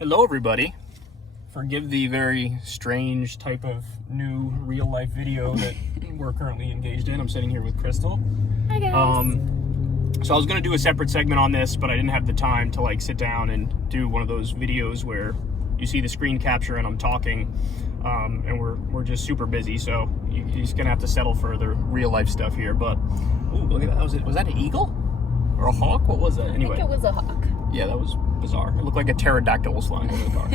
Hello, everybody. Forgive the very strange type of new real-life video that we're currently engaged in. I'm sitting here with Krystal. Hi, guys. So I was going to do a separate segment on this, but I didn't have the time to sit down and do one of those videos where you see the screen capture and I'm talking, and we're just super busy. So you're just going to have to settle for the real-life stuff here. But ooh, look at that. Was that an eagle or a hawk? What was that? Anyway, I think it was a hawk. Yeah, that was bizarre. It looked like a pterodactyl was flying over the car.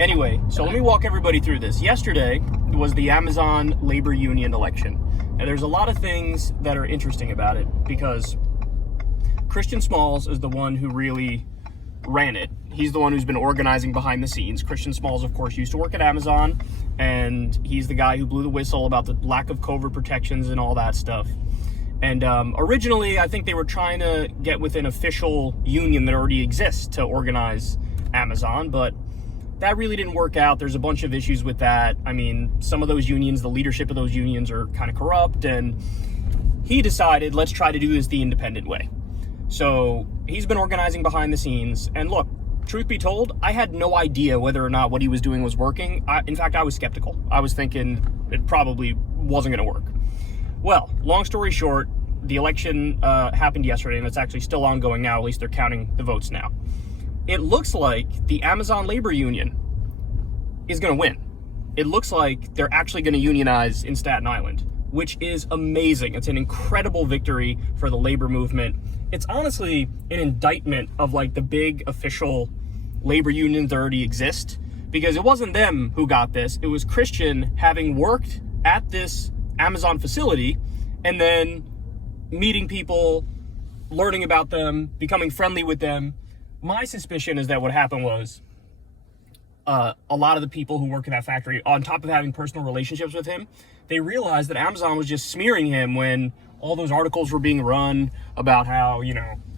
Anyway, so let me walk everybody through this. Yesterday was the Amazon labor union election. Now, there's a lot of things that are interesting about it because Christian Smalls is the one who really ran it. He's the one who's been organizing behind the scenes. Christian Smalls, of course, used to work at Amazon, and he's the guy who blew the whistle about the lack of COVID protections and all that stuff. And originally, I think they were trying to get with an official union that already exists to organize Amazon, but that really didn't work out. There's a bunch of issues with that. I mean, some of those unions, the leadership of those unions are kind of corrupt, and he decided, let's try to do this the independent way. So he's been organizing behind the scenes, and look, truth be told, I had no idea whether or not what he was doing was working. In fact, I was skeptical. I was thinking it probably wasn't going to work. Well, long story short, the election happened yesterday, and it's actually still ongoing now. At least they're counting the votes now. It looks like the Amazon labor union is going to win. It looks like they're actually going to unionize in Staten Island, which is amazing. It's an incredible victory for the labor movement. It's honestly an indictment of the big official labor unions that already exist, because it wasn't them who got this. It was Christian having worked at this Amazon facility and then meeting people, learning about them, becoming friendly with them. My suspicion is that what happened was a lot of the people who work in that factory, on top of having personal relationships with him, they realized that Amazon was just smearing him when all those articles were being run about how,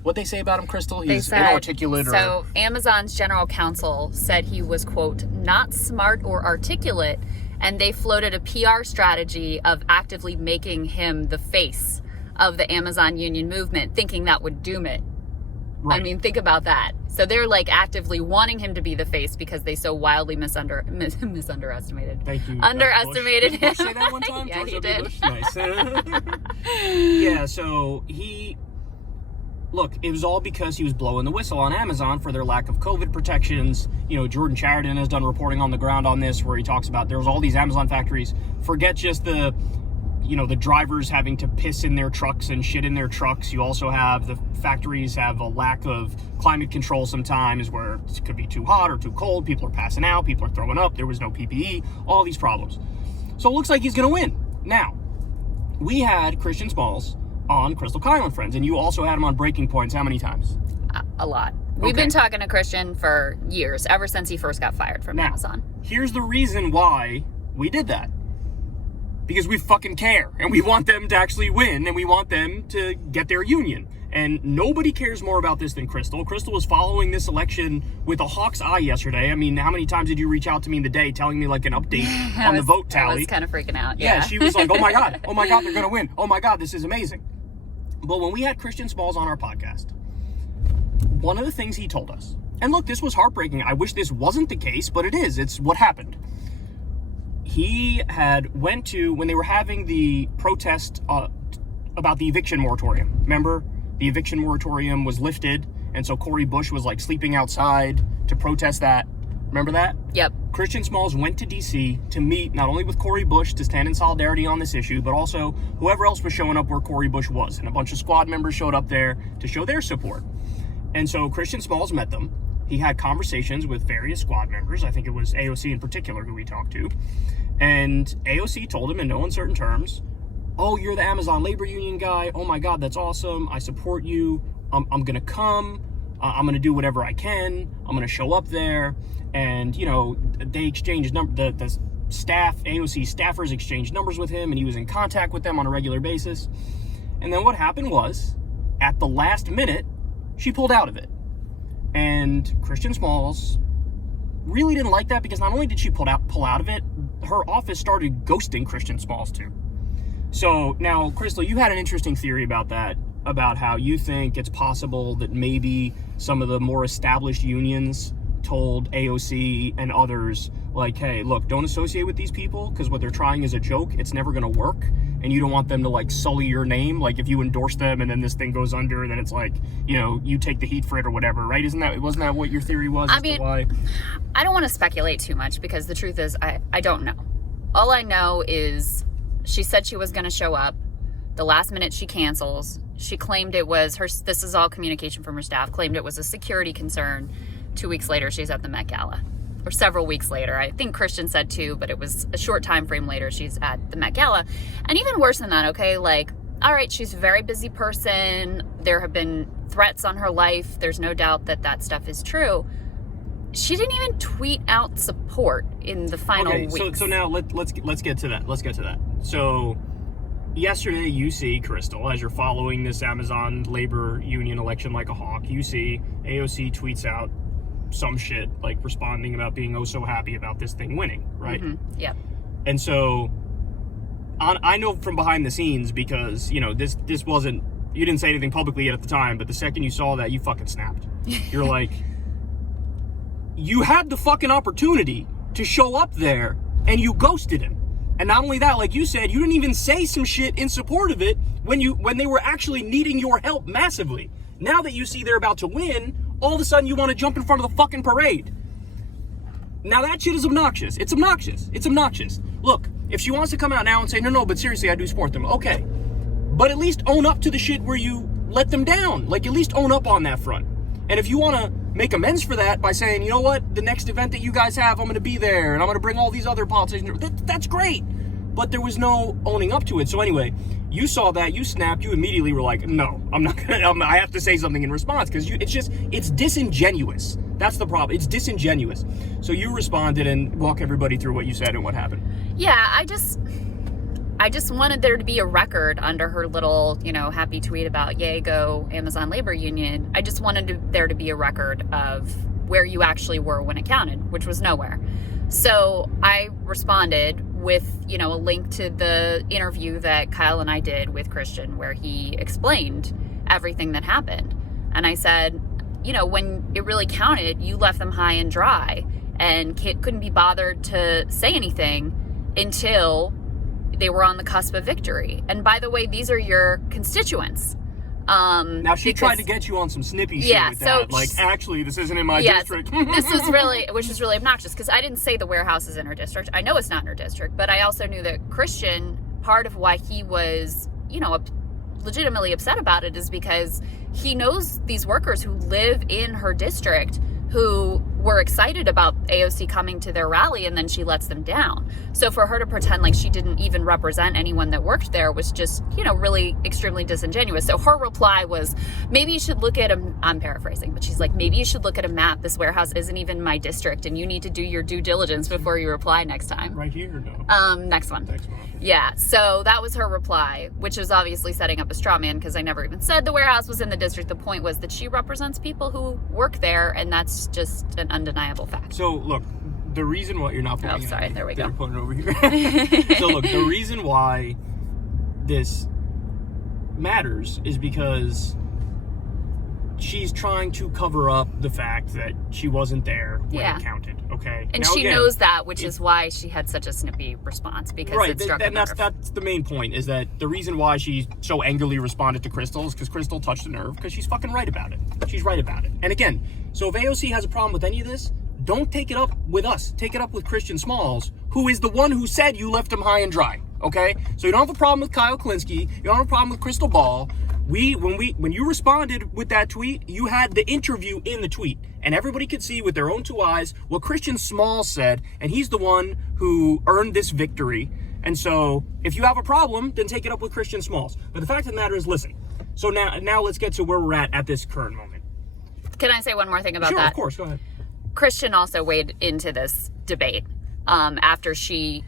what they say about him, Krystal? He's inarticulate. So Amazon's general counsel said he was, quote, not smart or articulate, and they floated a PR strategy of actively making him the face of the Amazon union movement, thinking that would doom it. Right. I mean, think about that. So they're actively wanting him to be the face because they so wildly misunderestimated. Thank you. Underestimated him. Did Bush say that one time? Yeah, he did. Bush? Nice. Yeah, so look, it was all because he was blowing the whistle on Amazon for their lack of COVID protections. Jordan Chariton has done reporting on the ground on this, where he talks about there was all these Amazon factories. Forget just the drivers having to piss in their trucks and shit in their trucks. You also have the factories have a lack of climate control sometimes, where it could be too hot or too cold. People are passing out. People are throwing up. There was no PPE. All these problems. So it looks like he's going to win. Now, we had Christian Smalls on Krystal Kyle and Friends, and you also had him on Breaking Points. How many times? A lot. We've been talking to Christian for years, ever since he first got fired from Amazon. Here's the reason why we did that. Because we fucking care, and we want them to actually win, and we want them to get their union. And nobody cares more about this than Krystal. Krystal was following this election with a hawk's eye yesterday. I mean, how many times did you reach out to me in the day telling me an update on the vote tally? I was kind of freaking out. Yeah, she was like, oh my God, they're gonna win. Oh my God, this is amazing. But when we had Christian Smalls on our podcast, one of the things he told us, and look, this was heartbreaking. I wish this wasn't the case, but it is. It's what happened. He had went to, when they were having the protest about the eviction moratorium. Remember, the eviction moratorium was lifted, and so Cori Bush was sleeping outside to protest that. Remember that? Yep. Christian Smalls went to D.C. to meet not only with Cori Bush to stand in solidarity on this issue, but also whoever else was showing up where Cori Bush was. And a bunch of squad members showed up there to show their support. And so Christian Smalls met them. He had conversations with various squad members. I think it was AOC in particular who we talked to. And AOC told him in no uncertain terms, oh, you're the Amazon labor union guy. Oh my God, that's awesome. I support you. I'm going to come. I'm going to do whatever I can. I'm going to show up there. And, they exchanged the staff, AOC staffers exchanged numbers with him, and he was in contact with them on a regular basis. And then what happened was, at the last minute, she pulled out of it. And Christian Smalls really didn't like that, because not only did she pull out of it, her office started ghosting Christian Smalls too. So now, Krystal, you had an interesting theory about that, about how you think it's possible that maybe some of the more established unions told AOC and others, like, hey, look, don't associate with these people because what they're trying is a joke. It's never going to work. And you don't want them to, like, sully your name. Like, if you endorse them and then this thing goes under, then it's like, you know, you take the heat for it or whatever, right? Wasn't that what your theory was? I mean, why? I don't want to speculate too much because the truth is I don't know. All I know is she said she was going to show up. The last minute she cancels. She claimed it was her, this is all communication from her staff, claimed it was a security concern. 2 weeks later, she's at the Met Gala. Or several weeks later. I think Christian said 2, but it was a short time frame later, she's at the Met Gala. And even worse than that, okay, like, all right, she's a very busy person. There have been threats on her life. There's no doubt that that stuff is true. She didn't even tweet out support in the final weeks. So now let's get to that. Let's get to that. So yesterday, you see, Krystal, as you're following this Amazon labor union election like a hawk, you see AOC tweets out some shit, like responding about being oh so happy about this thing winning, right? Mm-hmm. Yep. And so I know from behind the scenes because, you know, this wasn't, you didn't say anything publicly yet at the time, but the second you saw that, you fucking snapped. You're like, you had the fucking opportunity to show up there and you ghosted him. And not only that, like you said, you didn't even say some shit in support of it when they were actually needing your help massively. Now that you see they're about to win, all of a sudden you want to jump in front of the fucking parade. Now that shit is obnoxious. It's obnoxious. It's obnoxious. Look, if she wants to come out now and say, no, but seriously, I do support them, okay. But at least own up to the shit where you let them down. Like, at least own up on that front. And if you want to make amends for that by saying, you know what, the next event that you guys have, I'm going to be there, and I'm going to bring all these other politicians, that's great. But there was no owning up to it. So anyway, you saw that, you snapped, you immediately were like, no, I'm not going to, I have to say something in response, because it's disingenuous. That's the problem. It's disingenuous. So you responded and walk everybody through what you said and what happened. Yeah, I just wanted there to be a record under her little, happy tweet about yay, go Amazon Labor Union. I just wanted there to be a record of where you actually were when it counted, which was nowhere. So I responded with, a link to the interview that Kyle and I did with Christian, where he explained everything that happened. And I said, when it really counted, you left them high and dry and couldn't be bothered to say anything until they were on the cusp of victory. And by the way, these are your constituents. Now she tried to get you on some snippy shit with that. Like, actually, this isn't in my district. Which is really obnoxious, because I didn't say the warehouse is in her district. I know it's not in her district, but I also knew that Christian, part of why he was, legitimately upset about it is because he knows these workers who live in her district who were excited about AOC coming to their rally, and then she lets them down. So for her to pretend like she didn't even represent anyone that worked there was just, really extremely disingenuous. So her reply was, maybe you should look at I'm paraphrasing, but she's like, maybe you should look at a map. This warehouse isn't even my district, and you need to do your due diligence before you reply next time. Right here or no? Next one. Next one. Yeah, so that was her reply, which was obviously setting up a straw man, because I never even said the warehouse was in the district. The point was that she represents people who work there, and that's just an undeniable fact. So, look, the reason why you're not putting it... Oh, sorry, there we go. Putting it over here. So, look, the reason why this matters is because she's trying to cover up the fact that she wasn't there when it counted, okay? And now, she knows that, which is why she had such a snippy response, because it struck a nerve. That's the main point, is that the reason why she so angrily responded to Krystal is because Krystal touched a nerve, because she's fucking right about it. She's right about it. And again, so if AOC has a problem with any of this, don't take it up with us. Take it up with Christian Smalls, who is the one who said you left him high and dry, okay? So you don't have a problem with Kyle Klinsky. You don't have a problem with Krystal Ball. When you responded with that tweet, you had the interview in the tweet, and everybody could see with their own two eyes what Christian Smalls said, and he's the one who earned this victory. And so if you have a problem, then take it up with Christian Smalls. But the fact of the matter is, listen, so now let's get to where we're at this current moment. Can I say one more thing about that? Sure, of course, go ahead. Christian also weighed into this debate. After she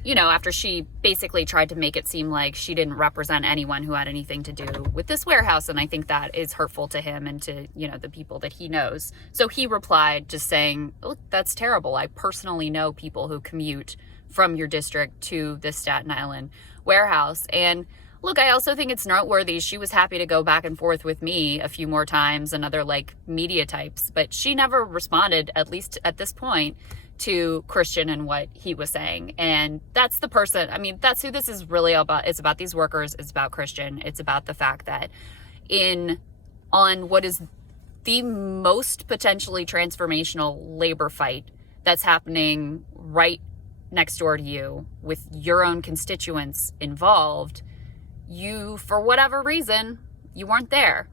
basically tried to make it seem like she didn't represent anyone who had anything to do with this warehouse. And I think that is hurtful to him and to, the people that he knows. So he replied just saying, look, that's terrible. I personally know people who commute from your district to the Staten Island warehouse. And Look, I also think it's noteworthy. She was happy to go back and forth with me a few more times and other like media types, but she never responded, at least at this point, to Christian and what he was saying. And that's the person, I mean, that's who this is really about. It's about these workers. It's about Christian. It's about the fact that on what is the most potentially transformational labor fight that's happening right next door to you with your own constituents involved, you, for whatever reason, you weren't there.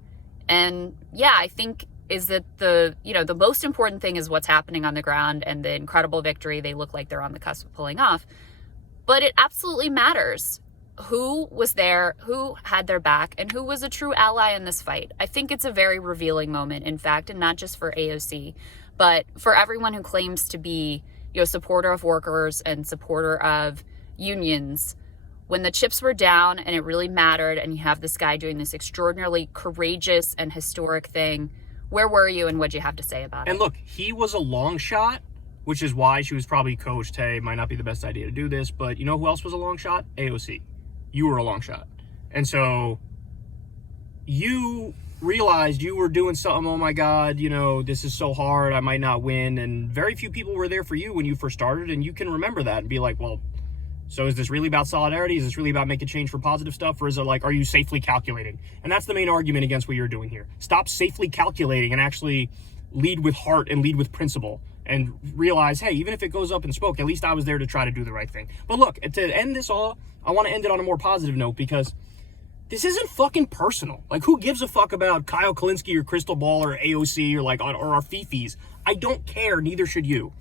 And yeah, I think is that the most important thing is what's happening on the ground and the incredible victory they look like they're on the cusp of pulling off. But it absolutely matters who was there, who had their back, and who was a true ally in this fight. I think it's a very revealing moment, in fact, and not just for AOC, but for everyone who claims to be, supporter of workers and supporter of unions. When the chips were down and it really mattered, and you have this guy doing this extraordinarily courageous and historic thing, where were you and what'd you have to say about it? And look, he was a long shot, which is why she was probably coached, hey, might not be the best idea to do this, but you know who else was a long shot? AOC. You were a long shot. And so you realized you were doing something, oh my God, this is so hard, I might not win. And very few people were there for you when you first started, and you can remember that and be like, well, so is this really about solidarity? Is this really about making change for positive stuff? Or is it like, are you safely calculating? And that's the main argument against what you're doing here. Stop safely calculating and actually lead with heart and lead with principle and realize, hey, even if it goes up in smoke, at least I was there to try to do the right thing. But look, to end this all, I want to end it on a more positive note, because this isn't fucking personal. Like, who gives a fuck about Kyle Kalinske or Krystal Ball or AOC or our fifis? I don't care, neither should you.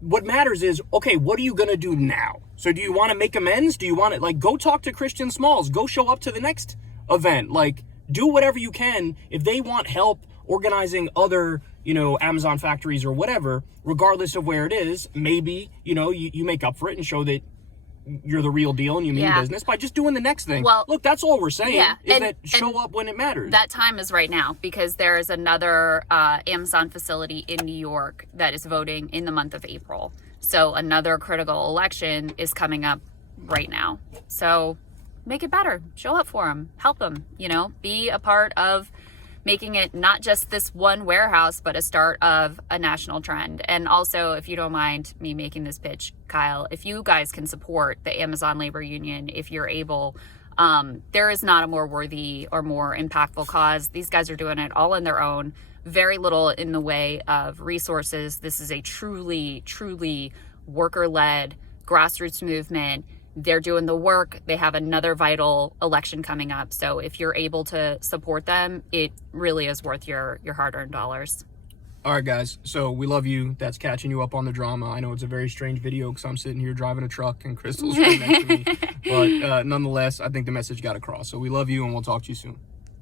What matters is, okay, what are you going to do now? So do you want to make amends? Do you want to, go talk to Christian Smalls? Go show up to the next event. Do whatever you can. If they want help organizing other, Amazon factories or whatever, regardless of where it is, maybe, you make up for it and show that you're the real deal and you mean business by just doing the next thing. Well, look, that's all we're saying, show up when it matters. That time is right now, because there is another Amazon facility in New York that is voting in the month of April. So another critical election is coming up right now. So make it better. Show up for them. Help them, be a part of making it not just this one warehouse, but a start of a national trend. And also, if you don't mind me making this pitch, Kyle, if you guys can support the Amazon Labor Union, if you're able, there is not a more worthy or more impactful cause. These guys are doing it all on their own. Very little in the way of resources. This is a truly, truly worker-led grassroots movement. They're doing the work. They have another vital election coming up. So if you're able to support them, it really is worth your hard-earned dollars. All right, guys. So we love you. That's catching you up on the drama. I know it's a very strange video because I'm sitting here driving a truck and Krystal's right next to me. But nonetheless, I think the message got across. So we love you, and we'll talk to you soon.